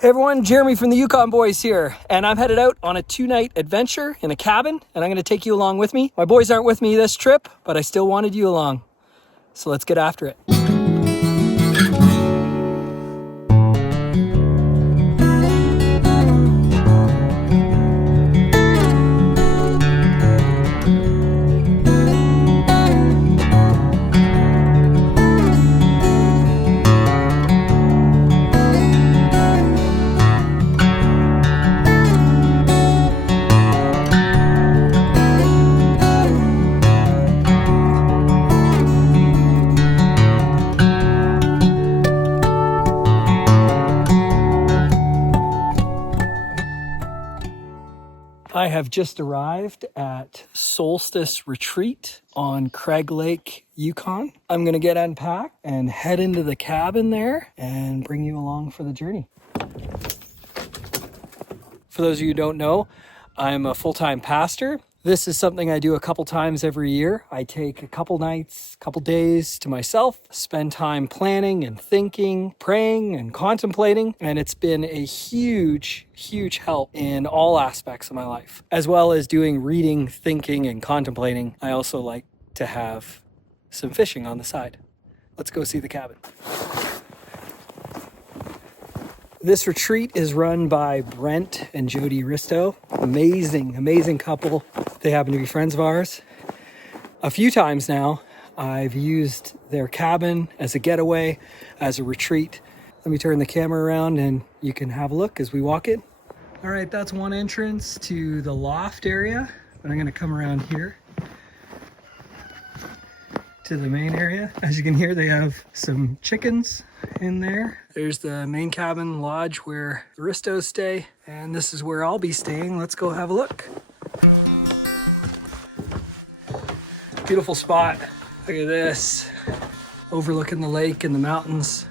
Hey everyone, Jeremy from the Yukon boys here, and I'm headed out on a 2-night adventure in a cabin, and I'm going to take you along with me. My boys aren't with me this trip, but I still wanted you along. So let's get after it. I have just arrived at Soulstice Retreat on Crag Lake, Yukon. I'm going to get unpacked and head into the cabin there and bring you along for the journey. For those of you who don't know, I'm a full-time pastor. This is something I do a couple times every year. I take a couple nights, couple days to myself, spend time planning and thinking, praying and contemplating, and it's been a huge help in all aspects of my life. As well as doing reading, thinking, and contemplating, I also like to have some fishing on the side. Let's go see the cabin. This retreat is run by Brent and Jody Risto. Amazing couple. They happen to be friends of ours. A few times now, I've used their cabin as a getaway, as a retreat. Let me turn the camera around and you can have a look as we walk in. All right, that's one entrance to the loft area, but I'm gonna come around here to the main area. As you can hear, they have some chickens in there. There's the main cabin lodge where the Ristos stay, and this is where I'll be staying. Let's go have a look. Beautiful spot. Look at this. Overlooking the lake and the mountains.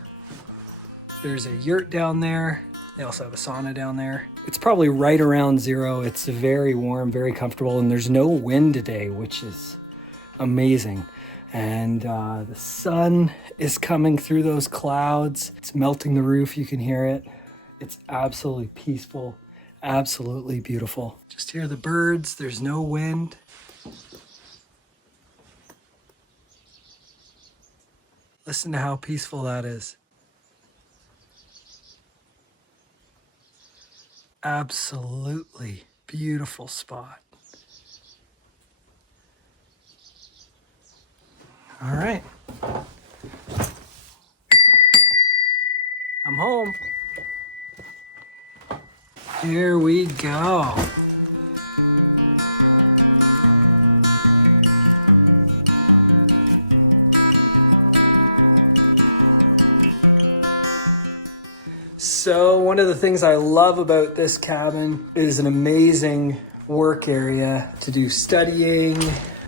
There's a yurt down there. They also have a sauna down there. It's probably right around zero. It's very warm, very comfortable, and there's no wind today, which is amazing. And the sun is coming through those clouds. It's melting the roof, you can hear it. It's absolutely peaceful, absolutely beautiful. Just hear the birds, there's no wind. Listen to how peaceful that is. Absolutely beautiful spot. All right, I'm home. Here we go. So one of the things I love about this cabin is an amazing work area to do studying,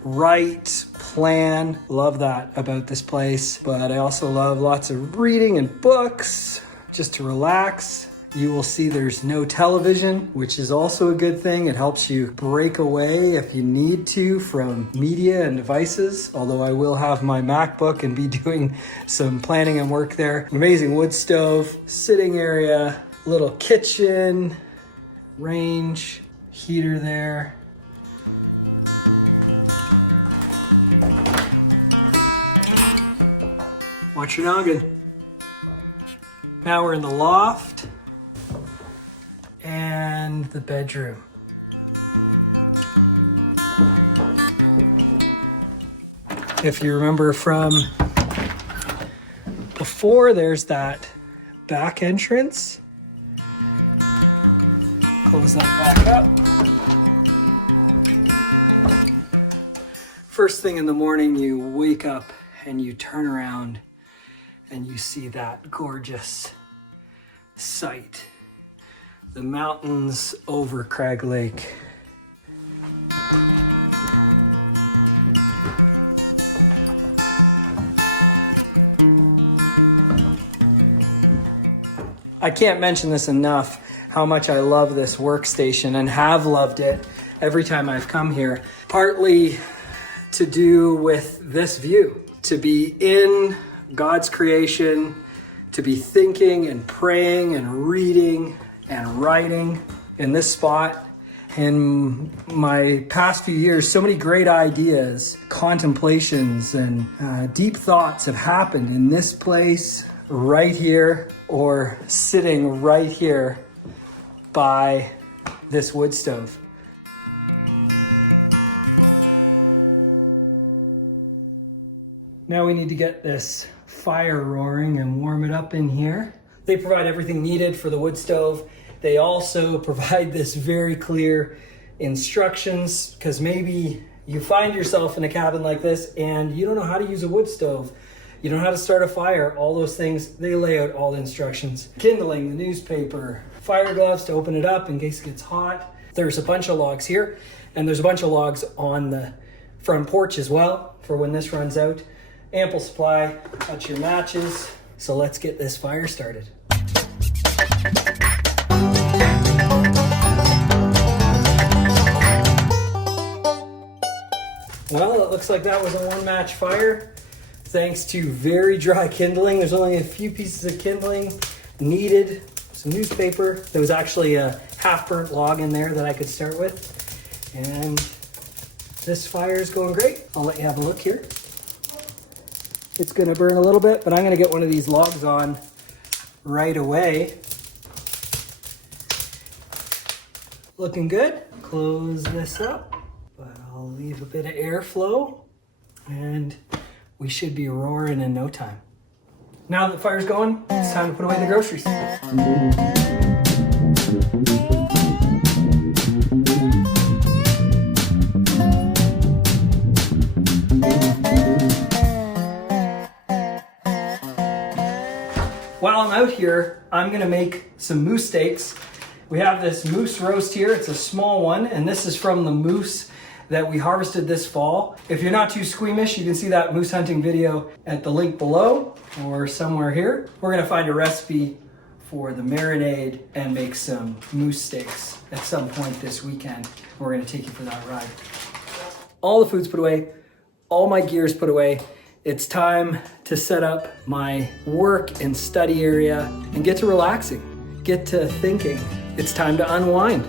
write, plan. Love that about this place. But I also love lots of reading and books just to relax. You will see there's no television, which is also a good thing. It helps you break away if you need to from media and devices, although I will have my MacBook and be doing some planning and work there. Amazing wood stove, sitting area, little kitchen, range, heater there. Watch your noggin. Now we're in the loft and the bedroom. If you remember from before, there's that back entrance. Close that back up. First thing in the morning, you wake up and you turn around and you see that gorgeous sight. The mountains over Crag Lake. I can't mention this enough, how much I love this workstation and have loved it every time I've come here. Partly to do with this view, to be in God's creation, to to be thinking and praying and reading and writing in this spot. In my past few years, so many great ideas, contemplations, and deep thoughts have happened in this place right here, or sitting right here by this wood stove. Now we need to get this fire roaring and warm it up in here. They provide everything needed for the wood stove. They also provide this very clear instructions, because maybe you find yourself in a cabin like this and you don't know how to use a wood stove. You don't know how to start a fire, all those things. They lay out all the instructions. Kindling, the newspaper, fire gloves to open it up in case it gets hot. There's a bunch of logs here, and there's a bunch of logs on the front porch as well for when this runs out. Ample supply, got your matches. So let's get this fire started. Well, it looks like that was a one match fire. Thanks to very dry kindling. There's only a few pieces of kindling needed. Some newspaper. There was actually a half burnt log in there that I could start with. And this fire is going great. I'll let you have a look here. It's gonna burn a little bit, but I'm gonna get one of these logs on right away. Looking good. Close this up, but I'll leave a bit of airflow and we should be roaring in no time. Now that the fire's going, it's time to put away the groceries. While I'm out here, I'm gonna make some moose steaks. We have this moose roast here. It's a small one, and this is from the moose that we harvested this fall. If you're not too squeamish, you can see that moose hunting video at the link below or somewhere here. We're gonna find a recipe for the marinade and make some moose steaks at some point this weekend. We're gonna take you for that ride. All the food's put away, all my gear's put away. It's time to set up my work and study area and get to relaxing, get to thinking. It's time to unwind.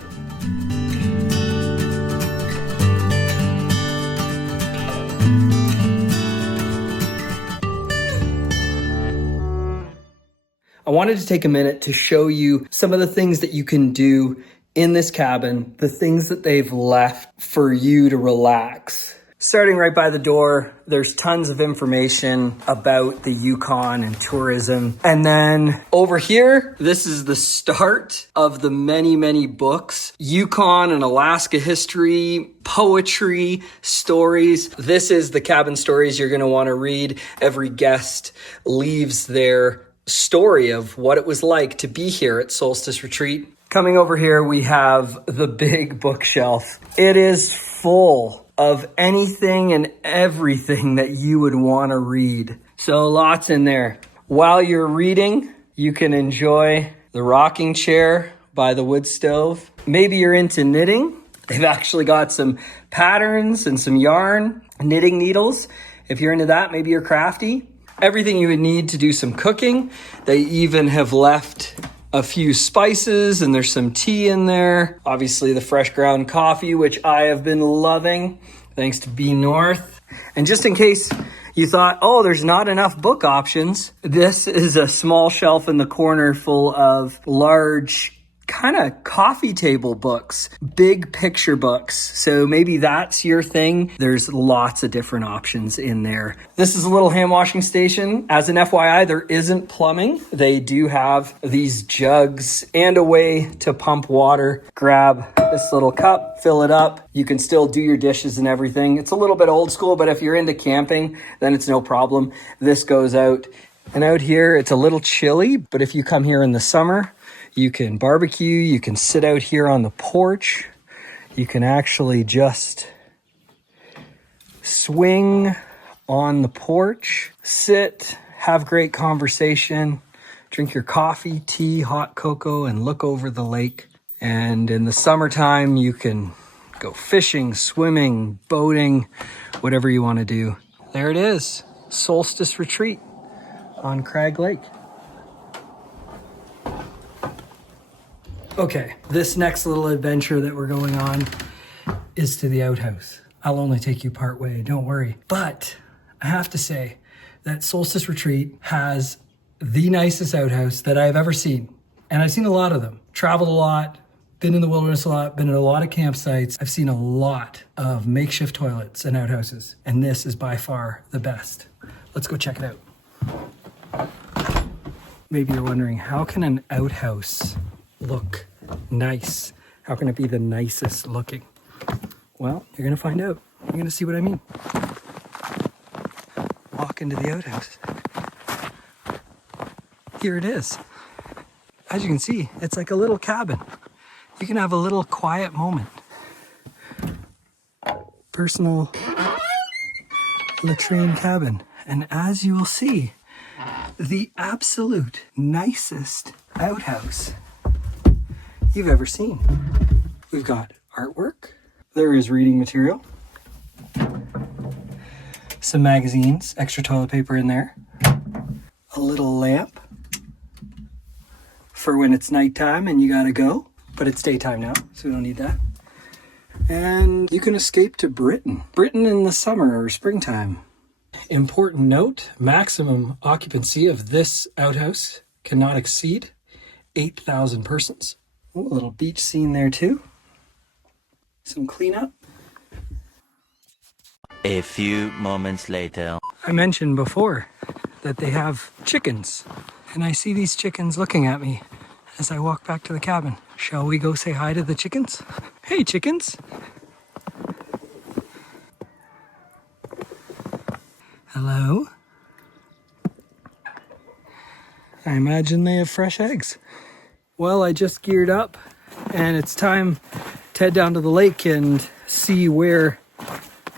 I wanted to take a minute to show you some of the things that you can do in this cabin, the things that they've left for you to relax. Starting right by the door, there's tons of information about the Yukon and tourism. And then over here, this is the start of the many, many books. Yukon and Alaska history, poetry, stories. This is the cabin stories you're gonna wanna read. Every guest leaves their story of what it was like to be here at Soulstice Retreat. Coming over here, we have the big bookshelf. It is full of anything and everything that you would want to read. So lots in there. While you're reading, you can enjoy the rocking chair by the wood stove. Maybe you're into knitting. They've actually got some patterns and some yarn, knitting needles. If you're into that, maybe you're crafty. Everything you would need to do some cooking. They even have left a few spices, and there's some tea in there. Obviously the fresh ground coffee, which I have been loving, thanks to B North. And just in case you thought, oh, there's not enough book options, this is a small shelf in the corner full of large kind of coffee table books, big picture books. So maybe that's your thing. There's lots of different options in there. This is a little hand washing station. As an FYI, there isn't plumbing. They do have these jugs and a way to pump water. Grab this little cup, fill it up. You can still do your dishes and everything. It's a little bit old school, but if you're into camping, then it's no problem. This goes out. And out here, it's a little chilly, but if you come here in the summer, you can barbecue, you can sit out here on the porch. You can actually just swing on the porch, sit, have great conversation, drink your coffee, tea, hot cocoa, and look over the lake. And in the summertime, you can go fishing, swimming, boating, whatever you want to do. There it is, Soulstice Retreat on Crag Lake. Okay, this next little adventure that we're going on is to the outhouse. I'll only take you part way, don't worry. But I have to say that Soulstice Retreat has the nicest outhouse that I've ever seen. And I've seen a lot of them. Traveled a lot, been in the wilderness a lot, been in a lot of campsites. I've seen a lot of makeshift toilets and outhouses. And this is by far the best. Let's go check it out. Maybe you're wondering, how can an outhouse look nice? How can it be the nicest looking? Well, you're gonna find out. You're gonna see what I mean. Walk into the outhouse. Here it is. As you can see, it's like a little cabin. You can have a little quiet moment. Personal latrine cabin. And as you will see, the absolute nicest outhouse you've ever seen. We've got artwork. There is reading material. Some magazines, extra toilet paper in there. A little lamp for when it's nighttime and you gotta go. But it's daytime now, so we don't need that. And you can escape to Britain. Britain in the summer or springtime. Important note, maximum occupancy of this outhouse cannot exceed 8,000 persons. Ooh, a little beach scene there too. Some cleanup. A few moments later. I mentioned before that they have chickens. And I see these chickens looking at me as I walk back to the cabin. Shall we go say hi to the chickens? Hey, chickens. Hello. I imagine they have fresh eggs. Well, I just geared up and it's time to head down to the lake and see where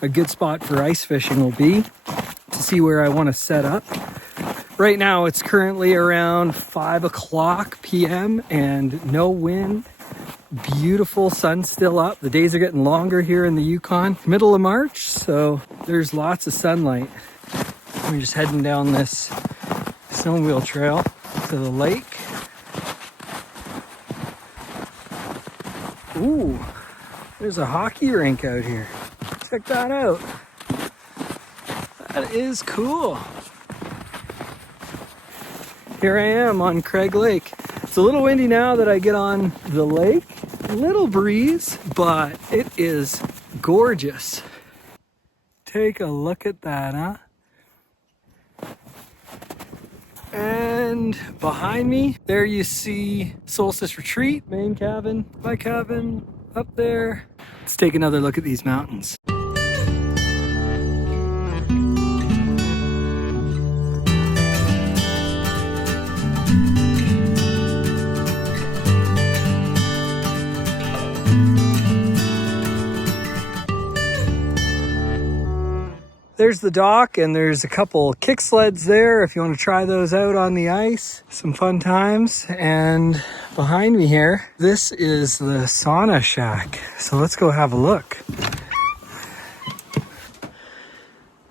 a good spot for ice fishing will be, to see where I want to set up. Right now it's currently around 5 o'clock p.m. and no wind. Beautiful, sun still up. The days are getting longer here in the Yukon. Middle of March, so there's lots of sunlight. We're just heading down this snowmobile trail to the lake. Ooh, there's a hockey rink out here. Check that out. That is cool. Here I am on Crag Lake. It's a little windy now that I get on the lake. A little breeze, but it is gorgeous. Take a look at that, huh? And behind me, there you see Soulstice Retreat, main cabin, my cabin up there. Let's take another look at these mountains. There's the dock and there's a couple kick sleds there if you want to try those out on the ice. Some fun times. And behind me here, this is the sauna shack. So let's go have a look.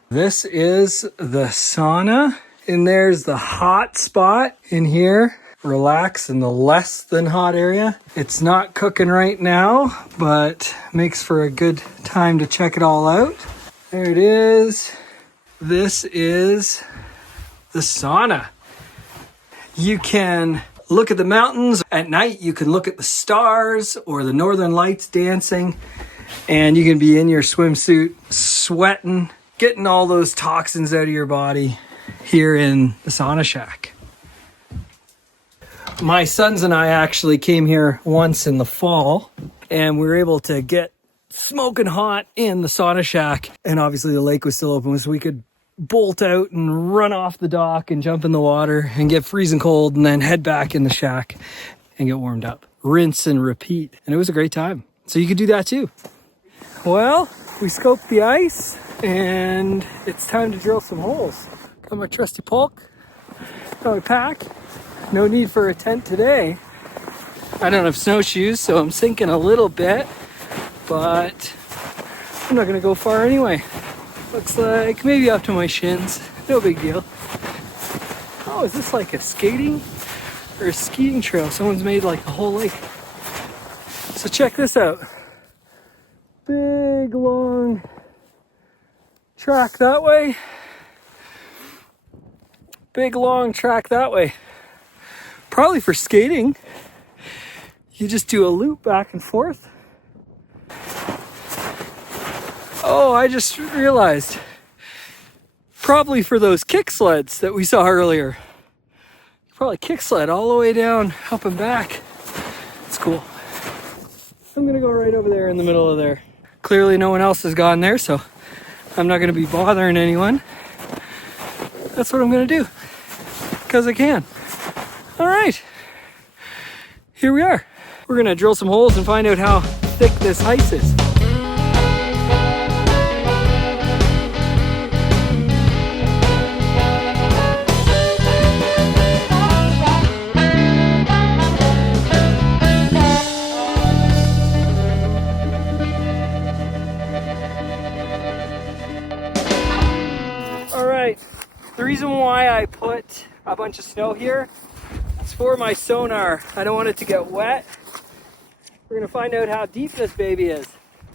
This is the sauna. And there's the hot spot in here. Relax in the less than hot area. It's not cooking right now, but makes for a good time to check it all out. There it is. This is the sauna. You can look at the mountains at night. You can look at the stars or the northern lights dancing, and you can be in your swimsuit, sweating, getting all those toxins out of your body here in the sauna shack. My sons and I actually came here once in the fall, and we were able to get smoking hot in the sauna shack, and obviously the lake was still open, so we could bolt out and run off the dock and jump in the water and get freezing cold and then head back in the shack and get warmed up. Rinse and repeat. And it was a great time. So you could do that too. Well, we scoped the ice and it's time to drill some holes. Got my trusty polk, got my pack. No need for a tent today. I don't have snowshoes, so I'm sinking a little bit, but I'm not gonna go far anyway. Looks like maybe up to my shins. No big deal. Oh, is this like a skating or a skiing trail? Someone's made like the whole lake So check this out. Big long track that way. Big long track that way. Probably for skating. You just do a loop back and forth. Oh, I just realized. Probably for those kick sleds that we saw earlier. Probably kick sled all the way down, up and back. It's cool. I'm gonna go right over there in the middle of there. Clearly no one else has gone there, so I'm not gonna be bothering anyone. That's what I'm gonna do, because I can. All right, here we are. We're gonna drill some holes and find out how thick this ice is. The reason why I put a bunch of snow here is for my sonar. I don't want it to get wet. We're gonna find out how deep this baby is.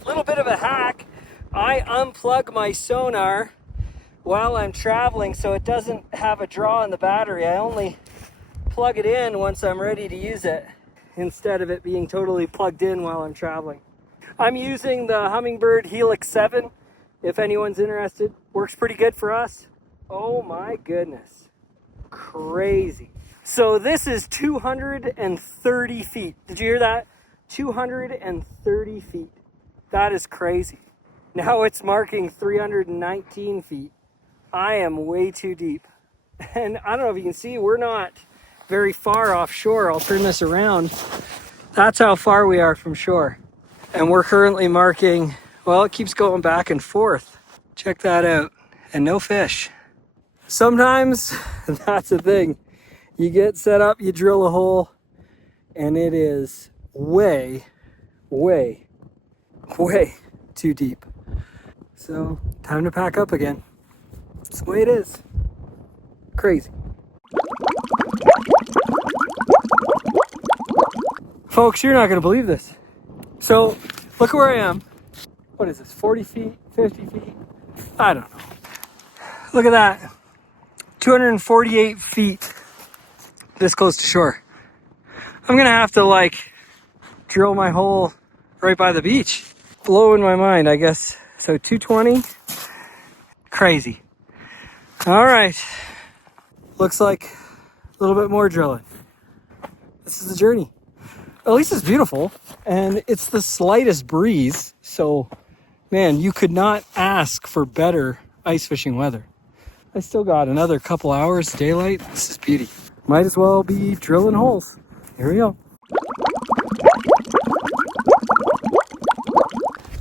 A little bit of a hack. I unplug my sonar while I'm traveling so it doesn't have a draw in the battery. I only plug it in once I'm ready to use it instead of it being totally plugged in while I'm traveling. I'm using the Humminbird Helix 7 if anyone's interested. Works pretty good for us. Oh my goodness, crazy. So this is 230 feet. Did you hear that? 230 feet. That is crazy. Now it's marking 319 feet. I am way too deep. And I don't know if you can see, we're not very far offshore. I'll turn this around. That's how far we are from shore. And we're currently marking, well, it keeps going back and forth. Check that out. And no fish. Sometimes that's the thing. You get set up, you drill a hole, and it is way, way, way too deep. So, time to pack up again. That's the way it is. Crazy. Folks, you're not going to believe this. So, look at where I am. What is this, 40 feet, 50 feet? I don't know. Look at that. 248 feet this close to shore. I'm gonna have to drill my hole right by the beach. Blowing my mind, I guess. So 220, crazy. All right, looks like a little bit more drilling. This is the journey. At least it's beautiful and it's the slightest breeze. So man, you could not ask for better ice fishing weather. I still got another couple hours daylight. This is beauty. Might as well be drilling holes. Here we go.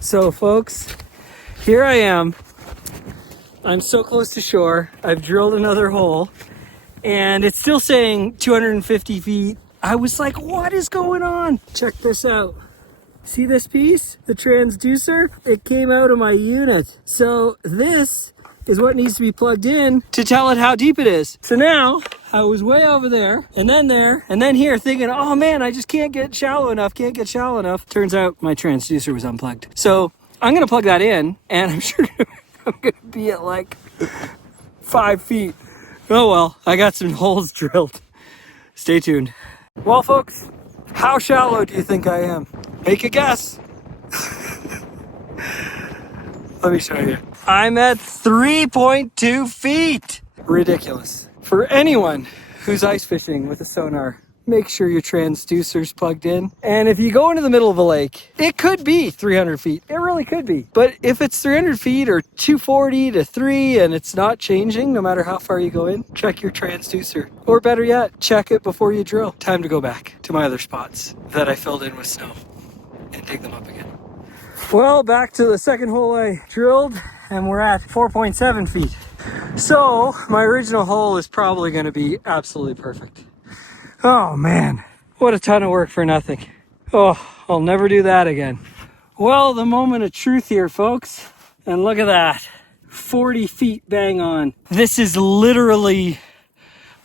So folks, here I am. I'm so close to shore. I've drilled another hole and it's still saying 250 feet. I was like, what is going on? Check this out. See this piece? The transducer? It came out of my unit. So this is what needs to be plugged in to tell it how deep it is. So now I was way over there and then here thinking, oh man, I just can't get shallow enough. Turns out my transducer was unplugged. So I'm gonna plug that in and I'm sure I'm gonna be at 5 feet. Oh well, I got some holes drilled. Stay tuned. Well folks, how shallow do you think I am? Make a guess. Let me show you. I'm at 3.2 feet. Ridiculous. For anyone who's ice fishing with a sonar, make sure your transducer's plugged in. And if you go into the middle of a lake, it could be 300 feet. It really could be. But if it's 300 feet or 240 to 3 and it's not changing, no matter how far you go in, check your transducer. Or better yet, check it before you drill. Time to go back to my other spots that I filled in with snow and dig them up again. Well, back to the second hole I drilled, and we're at 4.7 feet. So my original hole is probably going to be absolutely perfect. Oh man, what a ton of work for nothing. Oh, I'll never do that again. Well, the moment of truth here, folks. And look at that, 40 feet bang on. This is literally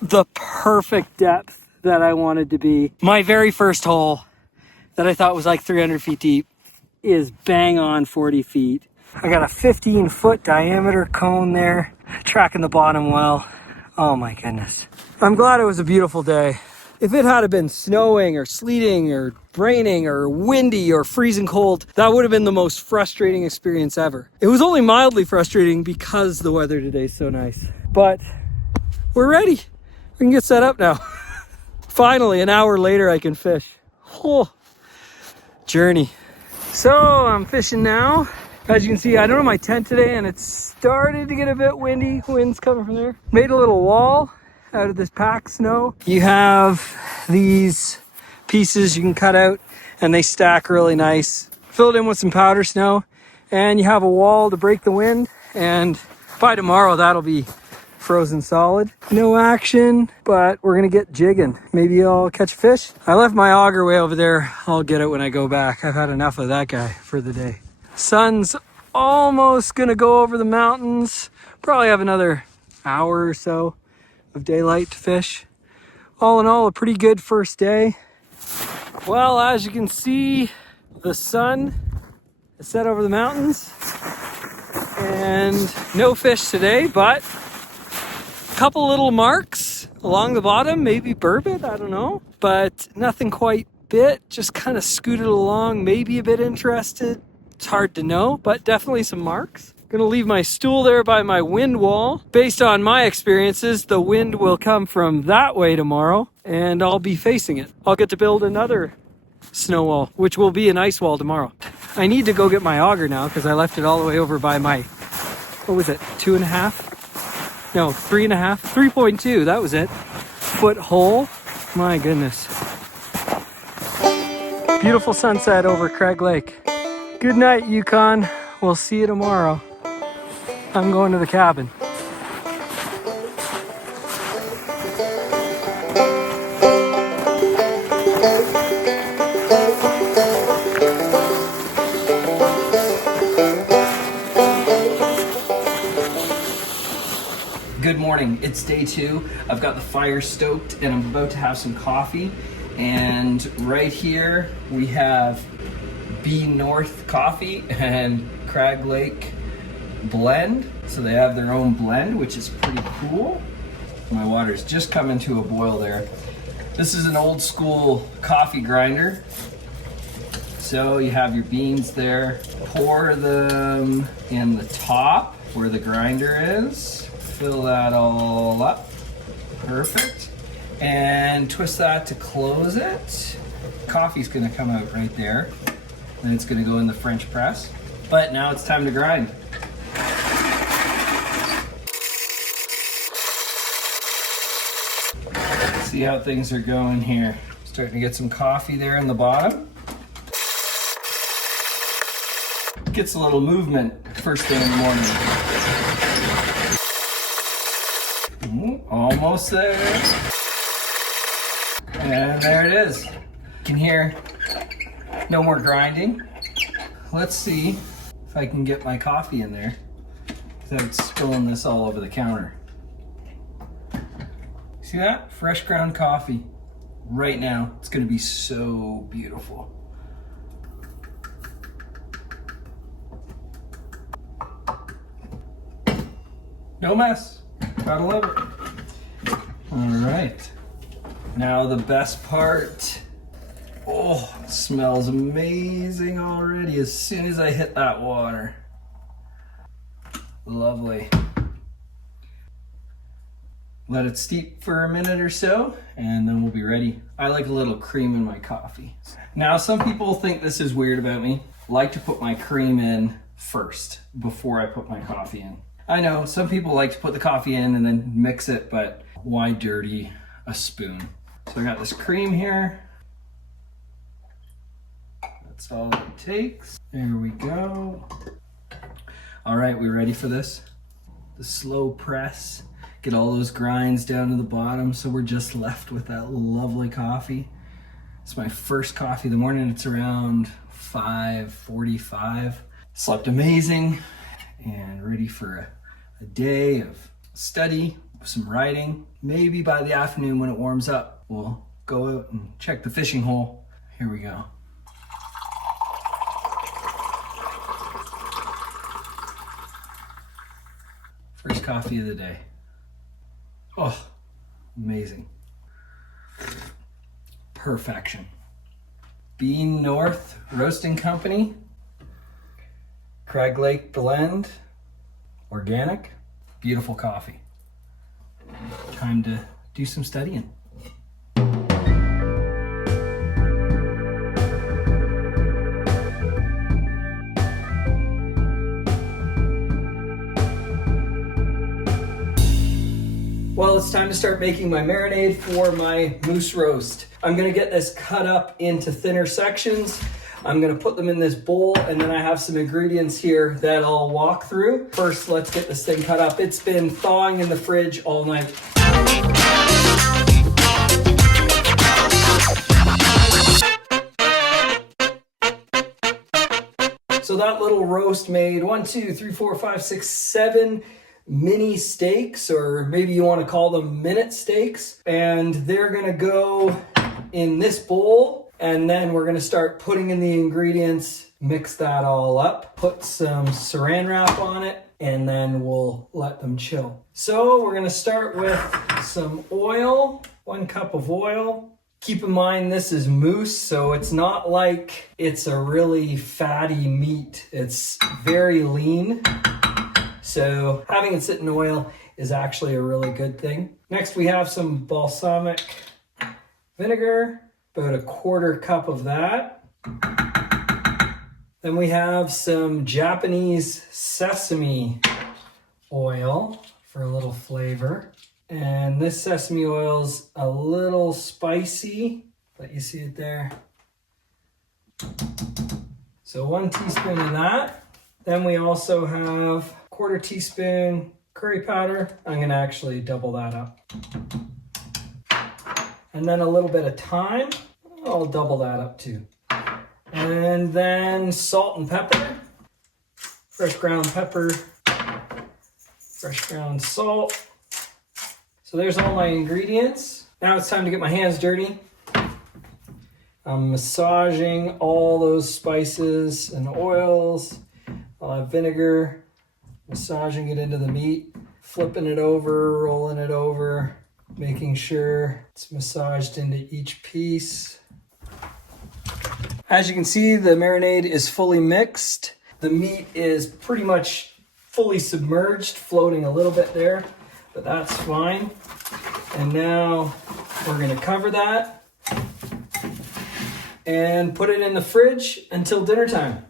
the perfect depth that I wanted to be. My very first hole that I thought was like 300 feet deep is bang on 40 feet. I got a 15-foot diameter cone there, tracking the bottom well. Oh my goodness. I'm glad it was a beautiful day. If it had been snowing or sleeting or raining or windy or freezing cold, that would have been the most frustrating experience ever. It was only mildly frustrating because the weather today is so nice. But we're ready. We can get set up now. Finally, an hour later, I can fish. Oh, journey. So I'm fishing now. As you can see, I don't have my tent today and it's started to get a bit windy. Wind's coming from there. Made a little wall out of this packed snow. You have these pieces you can cut out and they stack really nice. Filled in with some powder snow and you have a wall to break the wind, and by tomorrow that'll be frozen solid. No action, but we're gonna get jigging. Maybe I'll catch a fish. I left my auger way over there. I'll get it when I go back. I've had enough of that guy for the day. Sun's almost gonna go over the mountains. Probably have another hour or so of daylight to fish. All in all, a pretty good first day. Well, as you can see, the sun is set over the mountains and no fish today, but a couple little marks along the bottom, maybe burbot, I don't know, but nothing quite bit, just kind of scooted along, maybe a bit interested. It's hard to know, but definitely some marks. Gonna leave my stool there by my wind wall. Based on my experiences, the wind will come from that way tomorrow and I'll be facing it. I'll get to build another snow wall, which will be an ice wall tomorrow. I need to go get my auger now because I left it all the way over by my, what was it, 2.5? No, 3.5, 3.2, that was it. Foot hole, my goodness. Beautiful sunset over Crag Lake. Good night, Yukon. We'll see you tomorrow. I'm going to the cabin. Good morning. It's day 2. I've got the fire stoked and I'm about to have some coffee. And right here we have B North Coffee and Crag Lake blend. So they have their own blend, which is pretty cool. My water's just coming to a boil there. This is an old school coffee grinder. So you have your beans there. Pour them in the top where the grinder is. Fill that all up. Perfect. And twist that to close it. Coffee's gonna come out right there. Then it's gonna go in the French press. But now it's time to grind. See how things are going here. Starting to get some coffee there in the bottom. Gets a little movement first thing in the morning. Ooh, almost there. And there it is. You can hear no more grinding. Let's see if I can get my coffee in there without spilling this all over the counter. See that? Fresh ground coffee. Right now, it's gonna be so beautiful. No mess. Gotta love it. All right. Now the best part. Oh, it smells amazing already as soon as I hit that water. Lovely. Let it steep for a minute or so, and then we'll be ready. I like a little cream in my coffee. Now, some people think this is weird about me. I like to put my cream in first before I put my coffee in. I know some people like to put the coffee in and then mix it, but why dirty a spoon? So I got this cream here. That's all it takes. There we go. All right, we ready for this? The slow press. Get all those grinds down to the bottom so we're just left with that lovely coffee. It's my first coffee of the morning. It's around 5:45. Slept amazing and ready for a day of study, some writing. Maybe by the afternoon when it warms up, we'll go out and check the fishing hole. Here we go. First coffee of the day. Oh, amazing. Perfection. Bean North Roasting Company. Crag Lake blend. Organic. Beautiful coffee. Time to do some studying. Well, it's time to start making my marinade for my moose roast. I'm gonna get this cut up into thinner sections. I'm gonna put them in this bowl, and then I have some ingredients here that I'll walk through. First, let's get this thing cut up. It's been thawing in the fridge all night. So that little roast made 1, 2, 3, 4, 5, 6, 7 mini steaks, or maybe you want to call them minute steaks. And they're gonna go in this bowl, and then we're gonna start putting in the ingredients, mix that all up, put some saran wrap on it, and then we'll let them chill. So we're gonna start with some oil, 1 cup of oil. Keep in mind this is moose, so it's not like it's a really fatty meat. It's very lean. So having it sit in oil is actually a really good thing. Next we have some balsamic vinegar, about 1/4 cup of that. Then we have some Japanese sesame oil for a little flavor. And this sesame oil's a little spicy, but you see it there. So 1 teaspoon of that. Then we also have 1/4 teaspoon curry powder. I'm gonna actually double that up. And then a little bit of thyme. I'll double that up too. And then salt and pepper. Fresh ground pepper. Fresh ground salt. So there's all my ingredients. Now it's time to get my hands dirty. I'm massaging all those spices and oils. I'll have vinegar, massaging it into the meat, flipping it over, rolling it over, making sure it's massaged into each piece. As you can see, the marinade is fully mixed. The meat is pretty much fully submerged, floating a little bit there, but that's fine. And now we're gonna cover that and put it in the fridge until dinner time.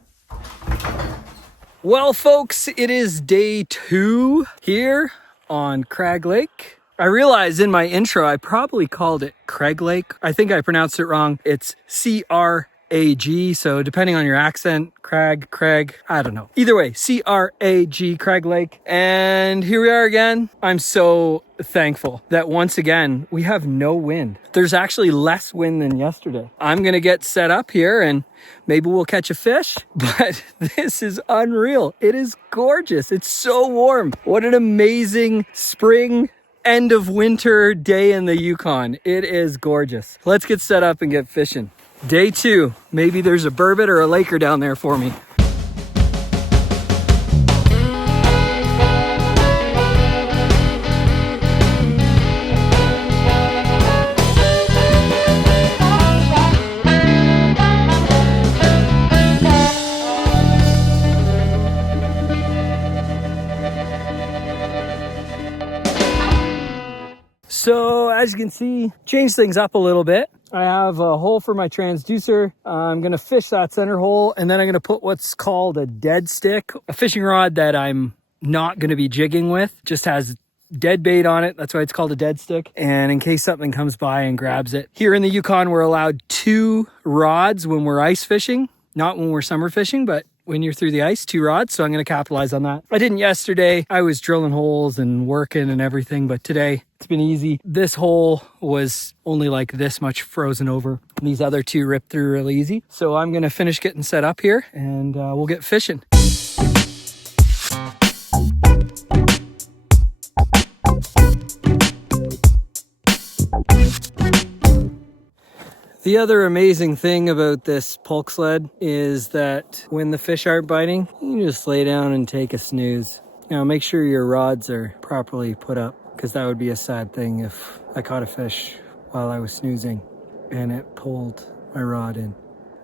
Well, folks, it is day 2 here on Crag Lake. I realized in my intro, I probably called it Crag Lake. I think I pronounced it wrong. It's C-R-A-G, so depending on your accent, Crag, I don't know. Either way, C-R-A-G, Crag Lake. And here we are again. I'm so thankful that once again, we have no wind. There's actually less wind than yesterday. I'm gonna get set up here and maybe we'll catch a fish, but this is unreal. It is gorgeous. It's so warm. What an amazing spring end of winter day in the Yukon. It is gorgeous. Let's get set up and get fishing. Day 2. Maybe there's a burbot or a laker down there for me. So as you can see, change things up a little bit. I have a hole for my transducer. I'm gonna fish that center hole, and then I'm gonna put what's called a dead stick, a fishing rod that I'm not gonna be jigging with, just has dead bait on it. That's why it's called a dead stick. And in case something comes by and grabs it. Here in the Yukon, we're allowed 2 rods when we're ice fishing, not when we're summer fishing, but when you're through the ice, 2 rods. So I'm going to capitalize on that. I didn't yesterday. I was drilling holes and working and everything, but today it's been easy. This hole was only like this much frozen over. And these other 2 ripped through really easy. So I'm going to finish getting set up here and we'll get fishing. The other amazing thing about this pulk sled is that when the fish aren't biting, you can just lay down and take a snooze. Now make sure your rods are properly put up, because that would be a sad thing if I caught a fish while I was snoozing and it pulled my rod in.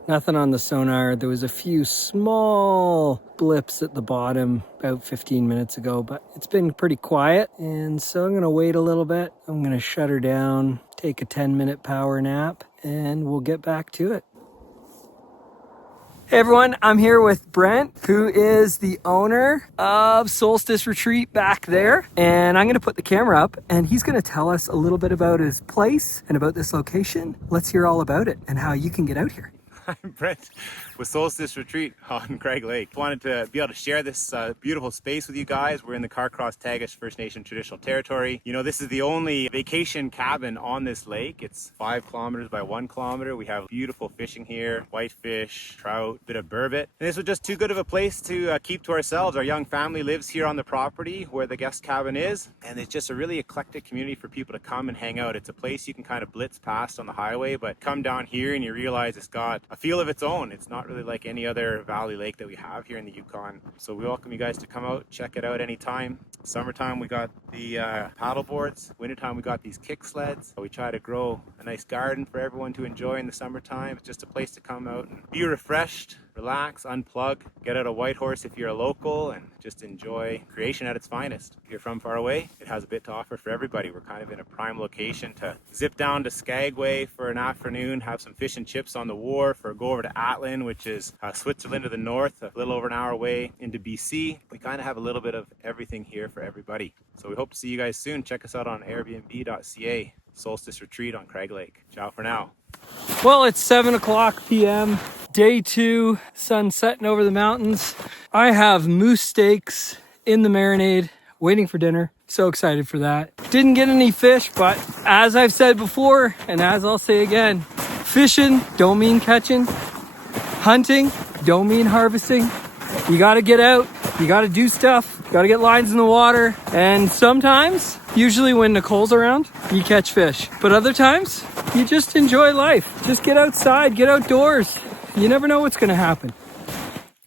Nothing on the sonar. There was a few small blips at the bottom about 15 minutes ago, but it's been pretty quiet. And so I'm gonna wait a little bit. I'm gonna shut her down, take a 10-minute power nap, and we'll get back to it. Hey everyone, I'm here with Brent, who is the owner of Soulstice Retreat back there. And I'm gonna put the camera up and he's gonna tell us a little bit about his place and about this location. Let's hear all about it and how you can get out here. I'm Brent with Soulstice Retreat on Crag Lake. Wanted to be able to share this beautiful space with you guys. We're in the Carcross Tagish First Nation traditional territory. You know, this is the only vacation cabin on this lake. It's 5 kilometers by 1 kilometer. We have beautiful fishing here, whitefish, trout, bit of burbot. And this was just too good of a place to keep to ourselves. Our young family lives here on the property where the guest cabin is. And it's just a really eclectic community for people to come and hang out. It's a place you can kind of blitz past on the highway, but come down here and you realize it's got a feel of its own. It's not really like any other valley lake that we have here in the Yukon. So we welcome you guys to come out, check it out anytime. Summertime we got the paddle boards. Wintertime we got these kick sleds. We try to grow a nice garden for everyone to enjoy in the summertime. It's just a place to come out and be refreshed, relax, unplug, get out a Whitehorse if you're a local, and just enjoy creation at its finest. If you're from far away, it has a bit to offer for everybody. We're kind of in a prime location to zip down to Skagway for an afternoon, have some fish and chips on the wharf, or go over to Atlin, which is Switzerland to the north, a little over an hour away into BC. We kind of have a little bit of everything here for everybody. So we hope to see you guys soon. Check us out on airbnb.ca. Soulstice Retreat on Crag Lake. Ciao for now. Well, it's 7 o'clock p.m. Day 2, sun setting over the mountains. I have moose steaks in the Marinade, waiting for dinner. So excited for that. Didn't get any fish, but as I've said before, and as I'll say again, fishing don't mean catching. Hunting don't mean harvesting. You gotta get out, you gotta do stuff, you gotta get lines in the water. And sometimes, usually when Nicole's around, you catch fish. But other times, you just enjoy life. Just get outside, get outdoors. You never know what's gonna happen.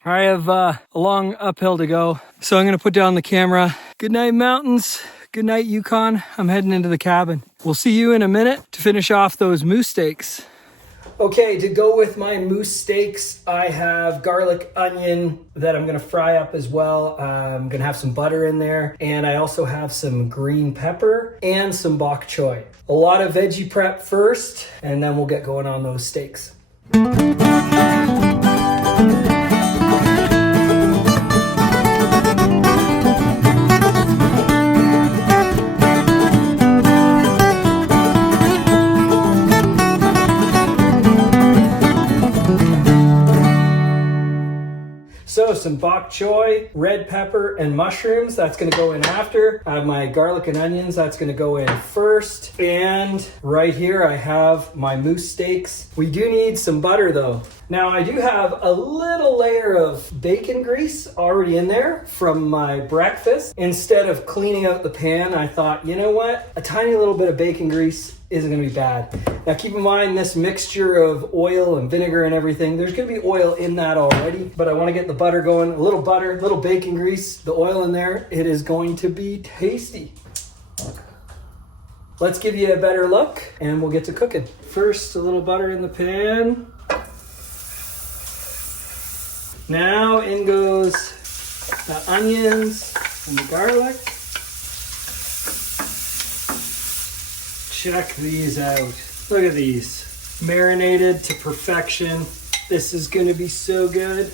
I have a long uphill to go, so I'm gonna put down the camera. Good night, mountains. Good night, Yukon. I'm heading into the cabin. We'll see you in a minute to finish off those moose steaks. Okay, to go with my moose steaks, I have garlic onion that I'm gonna fry up as well. I'm gonna have some butter in there, and I also have some green pepper and some bok choy. A lot of veggie prep first, and then we'll get going on those steaks. So some bok choy, red pepper, and mushrooms. That's gonna go in after. I have my garlic and onions. That's gonna go in first. And right here I have my moose steaks. We do need some butter though. Now I do have a little layer of bacon grease already in there from my breakfast. Instead of cleaning out the pan, I thought, you know what? A tiny little bit of bacon grease isn't gonna be bad. Now keep in mind this mixture of oil and vinegar and everything, there's gonna be oil in that already, but I wanna get the butter going, a little butter, a little bacon grease, the oil in there, it is going to be tasty. Let's give you a better look and we'll get to cooking. First, a little butter in the pan. Now in goes the onions and the garlic. Check these out. Look at these. Marinated to perfection. This is gonna be so good.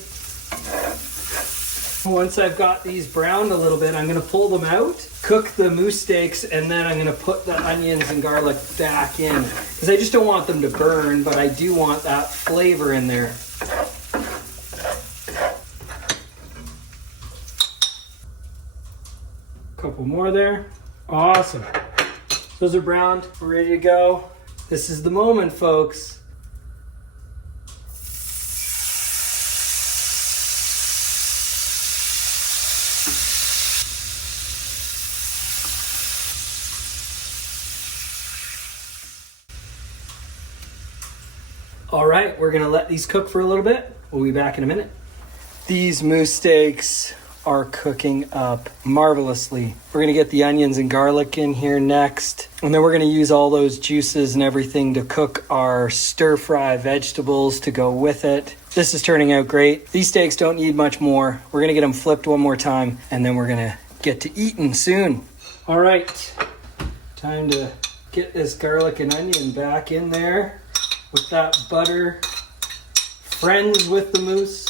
Once I've got these browned a little bit, I'm gonna pull them out, cook the moose steaks, and then I'm gonna put the onions and garlic back in. Because I just don't want them to burn, but I do want that flavor in there. Couple more there. Awesome. Those are browned. We're ready to go. This is the moment, folks. All right, we're gonna let these cook for a little bit. We'll be back in a minute. These moose steaks are cooking up marvelously. We're gonna get the onions and garlic in here next, and then we're gonna use all those juices and everything to cook our stir-fry vegetables to go with it. This is turning out great. These steaks don't need much more. We're gonna get them flipped one more time, and then we're gonna get to eating soon. All right, time to get this garlic and onion back in there with that butter. Friends with the moose.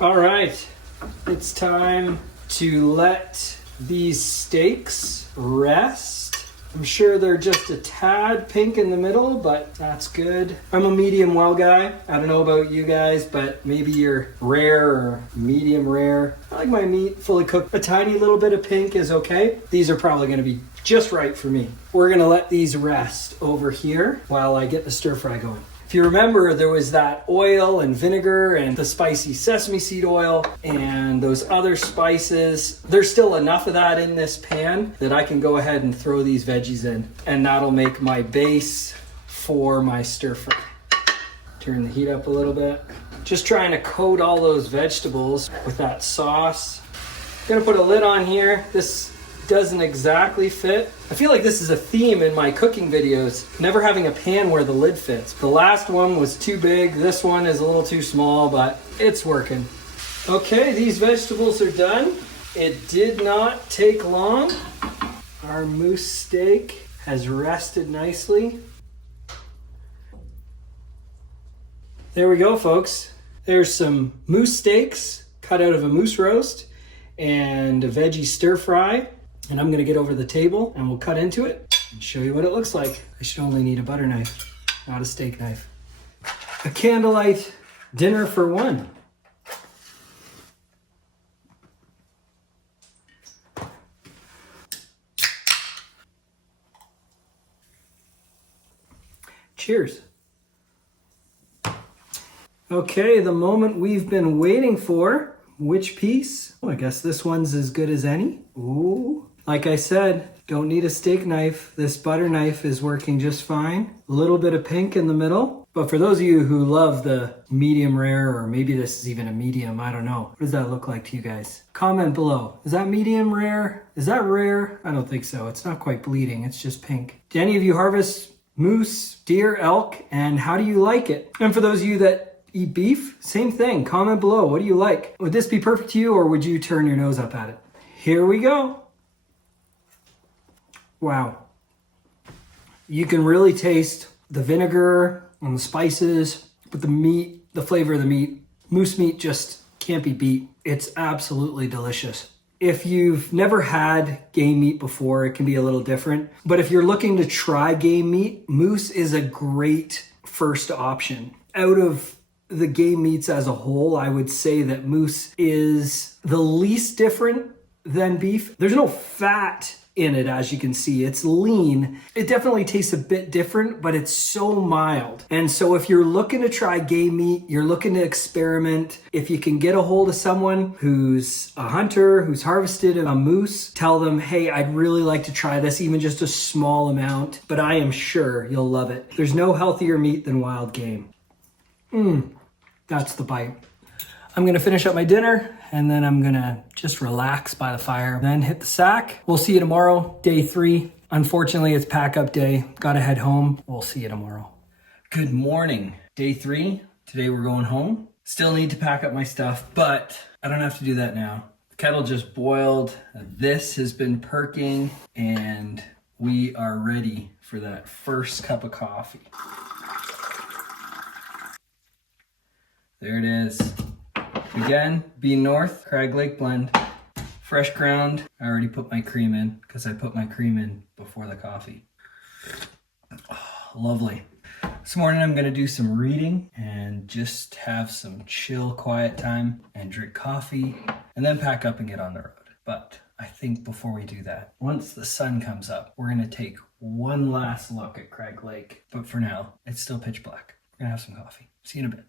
All right, it's time to let these steaks rest. I'm sure they're just a tad pink in the middle, but that's good. I'm a medium well guy. I don't know about you guys, but maybe you're rare or medium rare. I like my meat fully cooked. A tiny little bit of pink is okay. These are probably gonna be just right for me. We're gonna let these rest over here while I get the stir fry going. If you remember, there was that oil and vinegar and the spicy sesame seed oil and those other spices. There's still enough of that in this pan that I can go ahead and throw these veggies in, and that'll make my base for my stir fry. Turn the heat up a little bit. Just trying to coat all those vegetables with that sauce. Gonna put a lid on here. This doesn't exactly fit. I feel like this is a theme in my cooking videos, never having a pan where the lid fits. The last one was too big. This one is a little too small, but it's working. Okay, these vegetables are done. It did not take long. Our moose steak has rested nicely. There we go, folks. There's some moose steaks cut out of a moose roast and a veggie stir fry. And I'm gonna get over the table and we'll cut into it and show you what it looks like. I should only need a butter knife, not a steak knife. A candlelight dinner for one. Cheers. Okay, the moment we've been waiting for. Which piece? Oh, I guess this one's as good as any. Ooh. Like I said, don't need a steak knife. This butter knife is working just fine. A little bit of pink in the middle. But for those of you who love the medium rare, or maybe this is even a medium, I don't know. What does that look like to you guys? Comment below. Is that medium rare? Is that rare? I don't think so. It's not quite bleeding. It's just pink. Do any of you harvest moose, deer, elk? And how do you like it? And for those of you that eat beef, same thing. Comment below. What do you like? Would this be perfect to you, or would you turn your nose up at it? Here we go. Wow. You can really taste the vinegar and the spices, but the meat, the flavor of the meat, moose meat just can't be beat. It's absolutely delicious. If you've never had game meat before, it can be a little different. But if you're looking to try game meat, moose is a great first option. Out of the game meats as a whole, I would say that moose is the least different than beef. There's no fat in it, as you can see. It's lean. It definitely tastes a bit different, but it's so mild. And so if you're looking to try game meat, you're looking to experiment, if you can get a hold of someone who's a hunter, who's harvested a moose, tell them, hey, I'd really like to try this, even just a small amount, but I am sure you'll love it. There's no healthier meat than wild game. That's the bite. I'm gonna finish up my dinner and then I'm gonna just relax by the fire, then hit the sack. We'll see you tomorrow, day 3. Unfortunately, it's pack up day. Gotta head home. We'll see you tomorrow. Good morning, day 3. Today we're going home. Still need to pack up my stuff, but I don't have to do that now. The kettle just boiled. This has been perking and we are ready for that first cup of coffee. There it is. Again, Bean North, Crag Lake blend. Fresh ground. I already put my cream in because I put my cream in before the coffee. Oh, lovely. This morning I'm going to do some reading and just have some chill, quiet time and drink coffee and then pack up and get on the road. But I think before we do that, once the sun comes up, we're going to take one last look at Crag Lake. But for now, it's still pitch black. We're going to have some coffee. See you in a bit.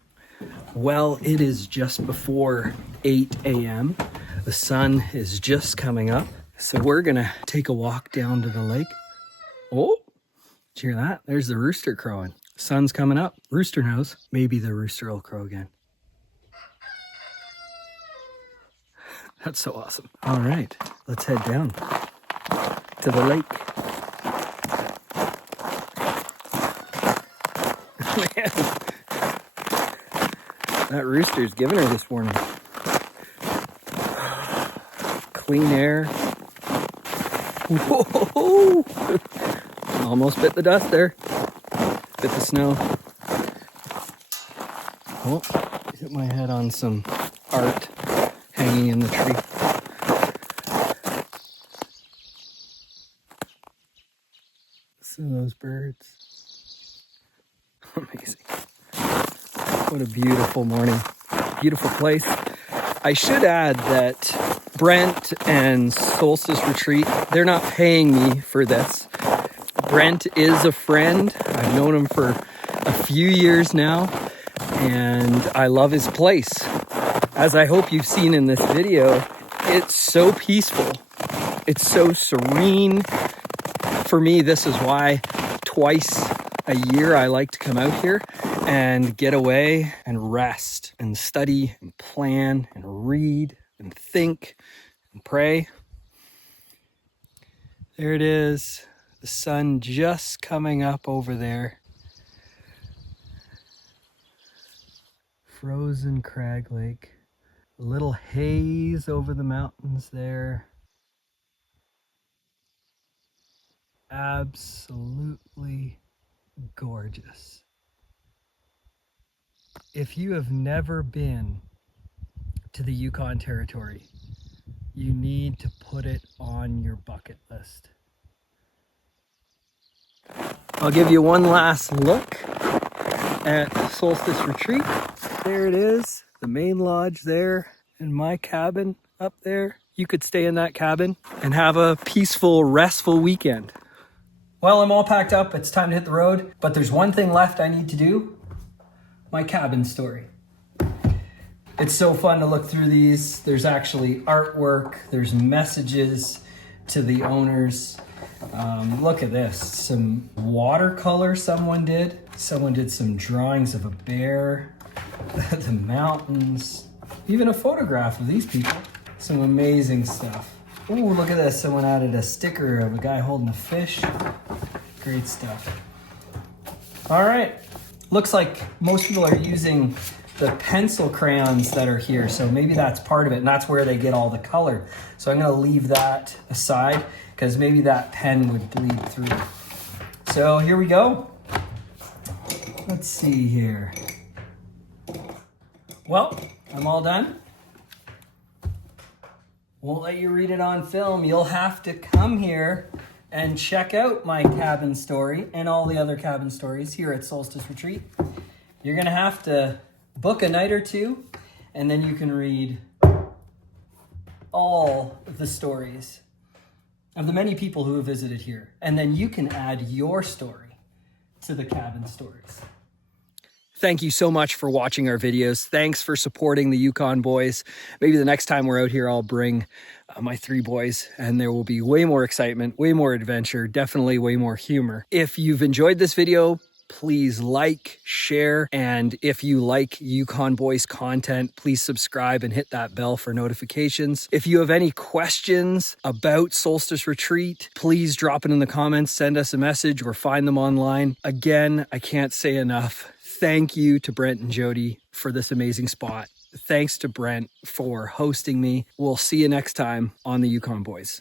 Well, it is just before 8 a.m. The sun is just coming up. So we're gonna take a walk down to the lake. Oh, did you hear that? There's the rooster crowing. Sun's coming up. Rooster knows. Maybe the rooster will crow again. That's so awesome. All right, let's head down to the lake. Man, that rooster's giving her this morning. Clean air. Whoa! Almost bit the dust there. Bit the snow. Oh, hit my head on some art hanging in the tree. Listen to those birds. Amazing. What a beautiful morning. Beautiful place. I should add that Brent and Soulstice Retreat, they're not paying me for this. Brent is a friend. I've known him for a few years now, and I love his place. As I hope you've seen in this video, it's so peaceful. It's so serene. For me, this is why twice a year I like to come out here and get away and rest and study and plan and read and think and pray. There it is. The sun just coming up over there. Frozen Crag Lake. A little haze over the mountains there. Absolutely gorgeous. If you have never been to the Yukon territory, you need to put it on your bucket list. I'll give you one last look at Soulstice Retreat. There it is, the main lodge there, and my cabin up there. You could stay in that cabin and have a peaceful, restful weekend. Well, I'm all packed up. It's time to hit the road, but there's one thing left I need to do. My cabin story. It's so fun to look through these. There's actually artwork. There's messages to the owners. Look at this. Some watercolor someone did. Someone did some drawings of a bear, the mountains, even a photograph of these people. Some amazing stuff. Ooh, look at this. Someone added a sticker of a guy holding a fish. Great stuff. All right. Looks like most people are using the pencil crayons that are here, so maybe that's part of it, and that's where they get all the color. So I'm gonna leave that aside, because maybe that pen would bleed through. So here we go. Let's see here. Well, I'm all done. Won't let you read it on film. You'll have to come here and check out my cabin story and all the other cabin stories here at Soulstice Retreat. You're gonna have to book a night or two, and then you can read all the stories of the many people who have visited here. And then you can add your story to the cabin stories. Thank you so much for watching our videos. Thanks for supporting the Yukon boys. Maybe the next time we're out here, I'll bring my 3 boys, and there will be way more excitement, way more adventure, definitely way more humor. If you've enjoyed this video, please like, share, and if you like Yukon Boys content, please subscribe and hit that bell for notifications. If you have any questions about Soulstice Retreat, please drop it in the comments, send us a message, or find them online. Again, I can't say enough. Thank you to Brent and Jody for this amazing spot. Thanks to Brent for hosting me. We'll see you next time on the Yukon Boys.